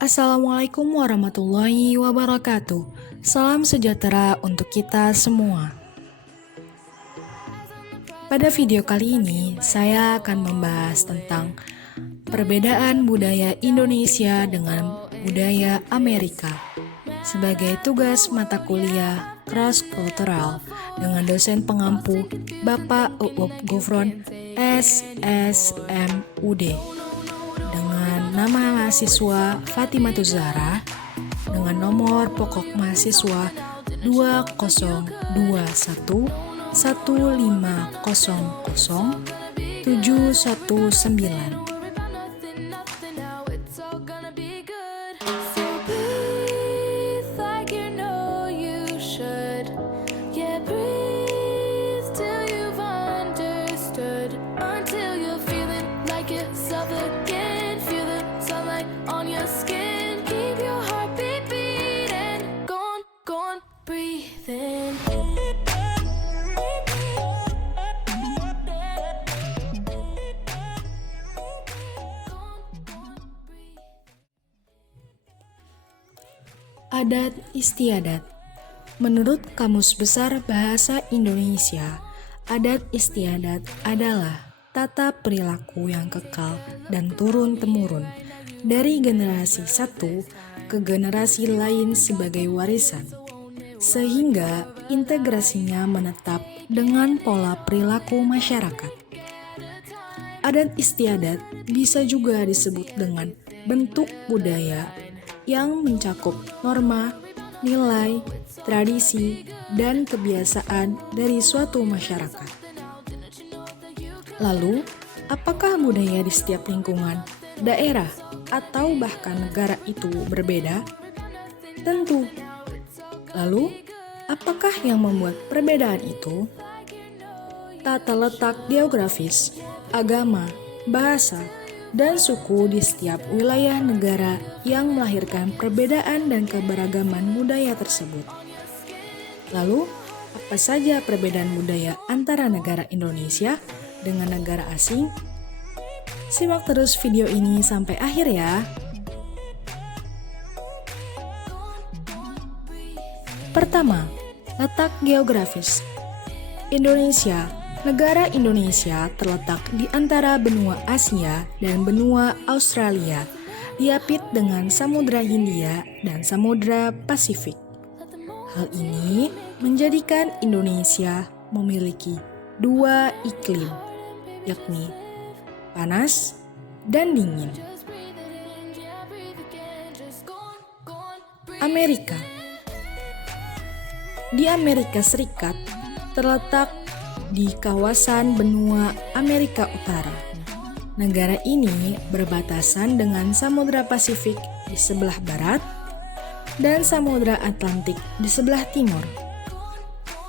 Assalamualaikum warahmatullahi wabarakatuh. Salam sejahtera untuk kita semua. Pada video kali ini, saya akan membahas tentang perbedaan budaya Indonesia dengan budaya Amerika sebagai tugas mata kuliah Cross Cultural dengan dosen pengampu Bapak Uwup Gufron SSMUD. Nama mahasiswa Fatimatuz Zahra dengan nomor pokok mahasiswa 2021 1500 719. Adat istiadat. Menurut Kamus Besar Bahasa Indonesia, adat istiadat adalah tata perilaku yang kekal dan turun-temurun dari generasi satu ke generasi lain sebagai warisan, sehingga integrasinya menetap dengan pola perilaku masyarakat. Adat istiadat bisa juga disebut dengan bentuk budaya yang mencakup norma, nilai, tradisi, dan kebiasaan dari suatu masyarakat. Lalu, apakah budaya di setiap lingkungan, daerah, atau bahkan negara itu berbeda? Tentu. Lalu, apakah yang membuat perbedaan itu? Tata letak geografis, agama, bahasa, dan suku di setiap wilayah negara yang melahirkan perbedaan dan keberagaman budaya tersebut. Lalu, apa saja perbedaan budaya antara negara Indonesia dengan negara asing? Simak terus video ini sampai akhir ya. Pertama, letak geografis. Negara Indonesia terletak di antara benua Asia dan benua Australia, diapit dengan Samudra Hindia dan Samudra Pasifik. Hal ini menjadikan Indonesia memiliki dua iklim, yakni panas dan dingin. Amerika. Di Amerika Serikat terletak di kawasan benua Amerika Utara. Negara ini berbatasan dengan Samudra Pasifik di sebelah barat dan Samudra Atlantik di sebelah timur.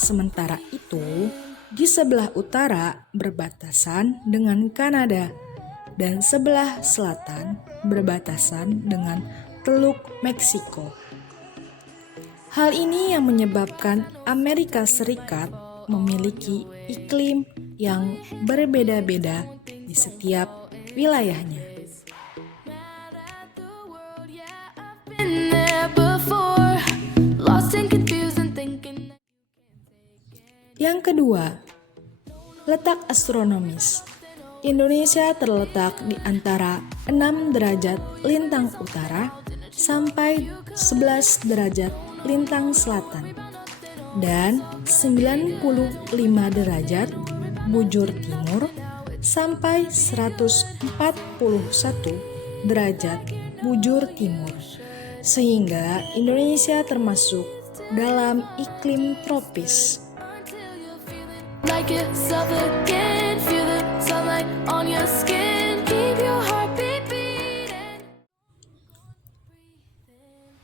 Sementara itu, di sebelah utara berbatasan dengan Kanada dan sebelah selatan berbatasan dengan Teluk Meksiko. Hal ini yang menyebabkan Amerika Serikat memiliki iklim yang berbeda-beda di setiap wilayahnya. Yang kedua, letak astronomis. Indonesia terletak di antara 6 derajat lintang utara sampai 11 derajat lintang selatan dan 95 derajat bujur timur sampai 141 derajat bujur timur, sehingga Indonesia termasuk dalam iklim tropis.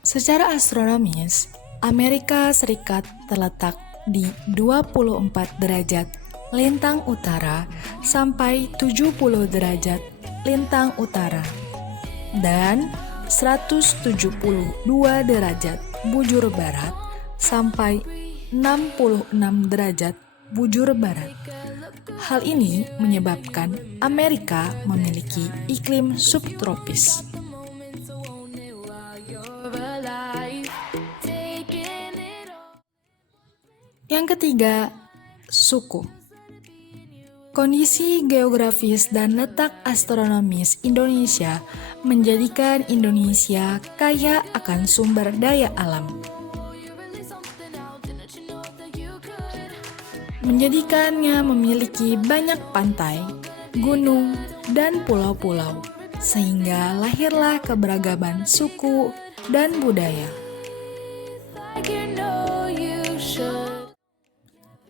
Secara astronomis, Amerika Serikat terletak di 24 derajat lintang utara sampai 70 derajat lintang utara dan 172 derajat bujur barat sampai 66 derajat bujur barat. Hal ini menyebabkan Amerika memiliki iklim subtropis. ketiga, suku. Kondisi geografis dan letak astronomis Indonesia menjadikan Indonesia kaya akan sumber daya alam. Menjadikannya memiliki banyak pantai, gunung, dan pulau-pulau, sehingga lahirlah keberagaman suku dan budaya.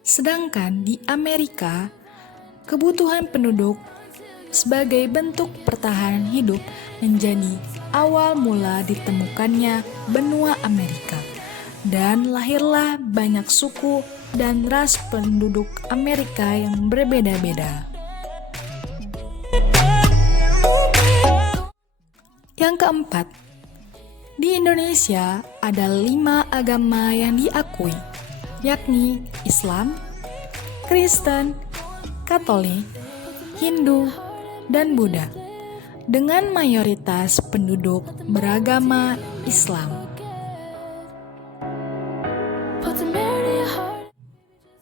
Sedangkan di Amerika, kebutuhan penduduk sebagai bentuk pertahanan hidup menjadi awal mula ditemukannya benua Amerika, dan lahirlah banyak suku dan ras penduduk Amerika yang berbeda-beda. Yang keempat, di Indonesia ada 5 agama yang diakui, yakni Islam, Kristen, Katolik, Hindu, dan Buddha, dengan mayoritas penduduk beragama Islam.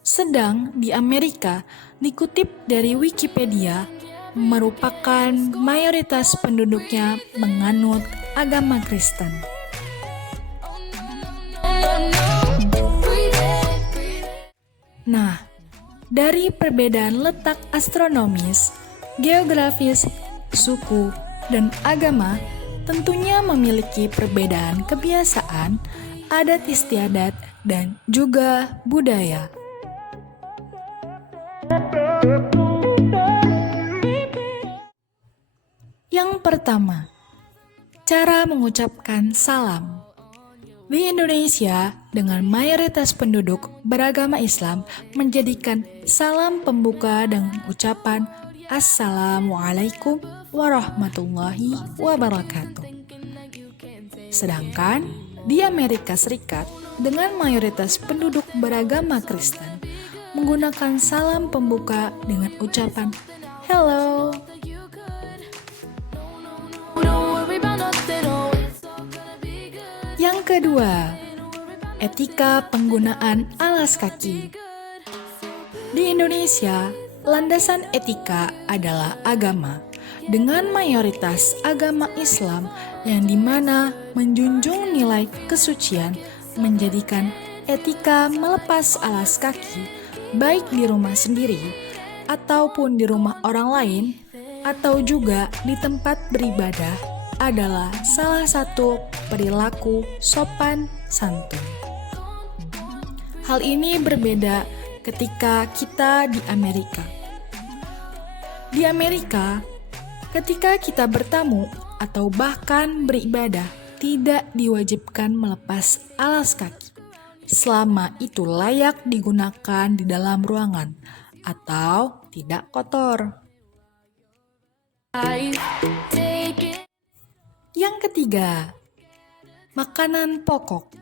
Sedang di Amerika, dikutip dari Wikipedia, merupakan mayoritas penduduknya menganut agama Kristen. Nah, dari perbedaan letak astronomis, geografis, suku, dan agama tentunya memiliki perbedaan kebiasaan, adat istiadat, dan juga budaya. Yang pertama, cara mengucapkan salam. Di Indonesia, dengan mayoritas penduduk beragama Islam, menjadikan salam pembuka dengan ucapan Assalamualaikum warahmatullahi wabarakatuh. Sedangkan di Amerika Serikat, dengan mayoritas penduduk beragama Kristen, menggunakan salam pembuka dengan ucapan Hello. Yang kedua, etika penggunaan alas kaki. Di Indonesia, landasan etika adalah agama, dengan mayoritas agama Islam yang dimana menjunjung nilai kesucian, menjadikan etika melepas alas kaki, baik di rumah sendiri, ataupun di rumah orang lain, atau juga di tempat beribadah, adalah salah satu perilaku sopan santun. Hal ini berbeda ketika kita di Amerika. Di Amerika, ketika kita bertamu atau bahkan beribadah, tidak diwajibkan melepas alas kaki, selama itu layak digunakan di dalam ruangan atau tidak kotor. Yang ketiga, makanan pokok.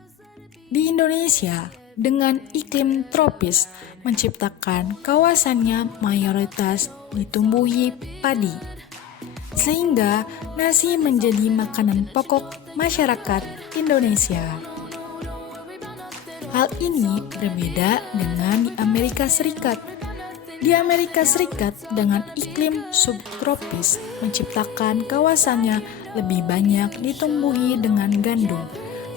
Di Indonesia, dengan iklim tropis, menciptakan kawasannya mayoritas ditumbuhi padi, sehingga nasi menjadi makanan pokok masyarakat Indonesia. Hal ini berbeda dengan di Amerika Serikat. Di Amerika Serikat, dengan iklim subtropis, menciptakan kawasannya lebih banyak ditumbuhi dengan gandum,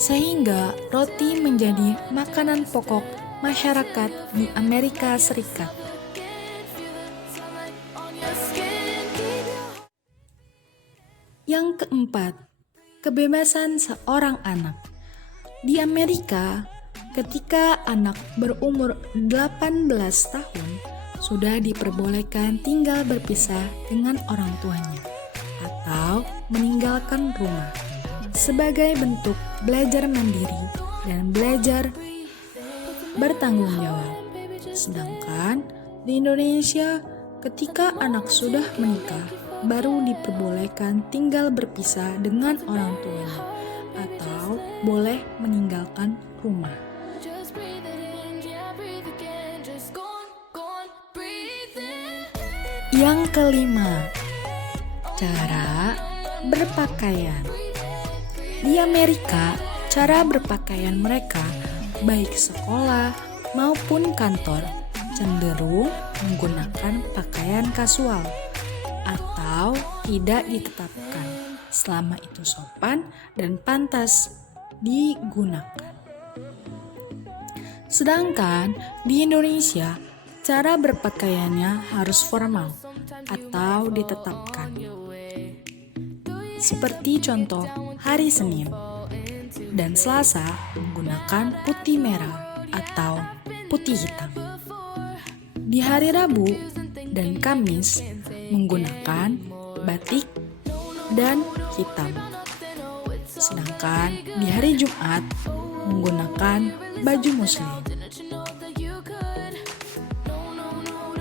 sehingga roti menjadi makanan pokok masyarakat di Amerika Serikat. Yang keempat, kebebasan seorang anak. Di Amerika, ketika anak berumur 18 tahun, sudah diperbolehkan tinggal berpisah dengan orang tuanya atau meninggalkan rumah sebagai bentuk belajar mandiri dan belajar bertanggung jawab. Sedangkan di Indonesia, ketika anak sudah menikah, baru diperbolehkan tinggal berpisah dengan orang tuanya atau boleh meninggalkan rumah. Yang kelima, cara berpakaian. Di Amerika, cara berpakaian mereka, baik sekolah, maupun kantor cenderung menggunakan pakaian kasual atau tidak ditetapkan selama itu sopan dan pantas digunakan. Sedangkan di Indonesia, cara berpakaiannya harus formal atau ditetapkan. Seperti contoh hari Senin dan Selasa menggunakan putih merah atau putih hitam. Di hari Rabu dan Kamis menggunakan batik dan hitam. Sedangkan di hari Jumat menggunakan baju muslim.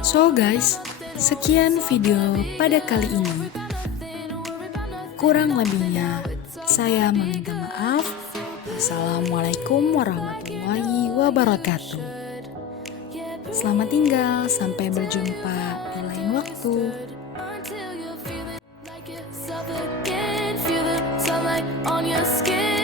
So guys, sekian video pada kali ini. Kurang lebihnya saya meminta maaf. Assalamualaikum warahmatullahi wabarakatuh. Selamat tinggal, sampai berjumpa di lain waktu. On your skin